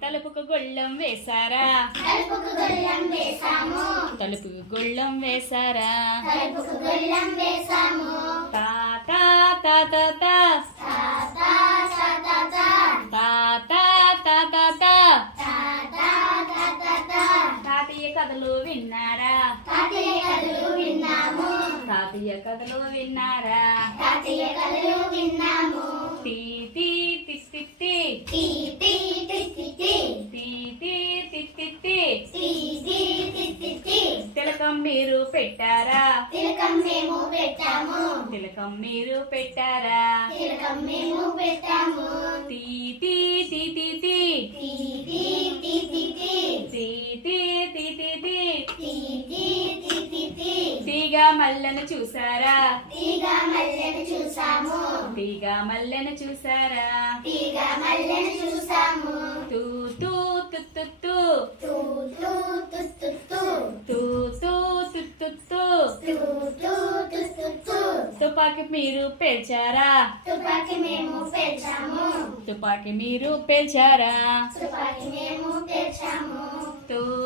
తలుపుకు గొళ్ళెం వేశారా? తలుపుకు గొల్లం వేసాము తలుపుకు గొళ్ళెం వేశారా? తలుపుకు గొల్లం వేసాము తా తా తా తా. తాతయ్య కథలు విన్నారా? తాతయ్య కథలు విన్నాము. తీ తీ తి తి తి. టి తీ తీ తి తి. తి టి టి తిలకం మీరు పెట్టారా? తిలకం మేము పెట్టాము. తిలకం మీరు పెట్టారా? తిలకం మేము పెట్టాము. తీ తీ తి తి తీగ మల్లెను చూసారా? తీగ మల్లెను చూసాము. తీగ మల్లెను చూసారా? తీగ మల్లెను చూసాము. తూ తూ తు తు తు. తూ తూ తు తు తు. తూ తూ తు తు తు. తూ తూ తు తు తు. తుపాకీ మీరు పేల్చారా? తుపాకీ మేము పేల్చాము. తుపాకీ మీరు పేల్చారా? తుపాకీ మేము పేల్చాము. తూ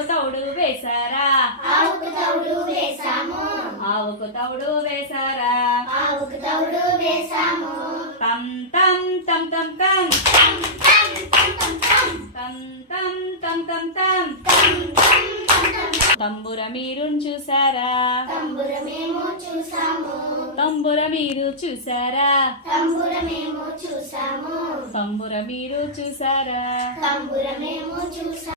ఆవుకు తౌడు వేశారా ఆవుకు తౌడు వేసాము ఆవుకు తౌడు వేశారా ఆవుకు తౌడు వేసాము తం తం తం తం తం తంబుర మీరు చూసారా తంబుర మేము చూసాము తంబుర మీరు చూసారా తంబుర మేము చూసాము తంబుర మీరు చూసారా తంబుర మేము చూసాము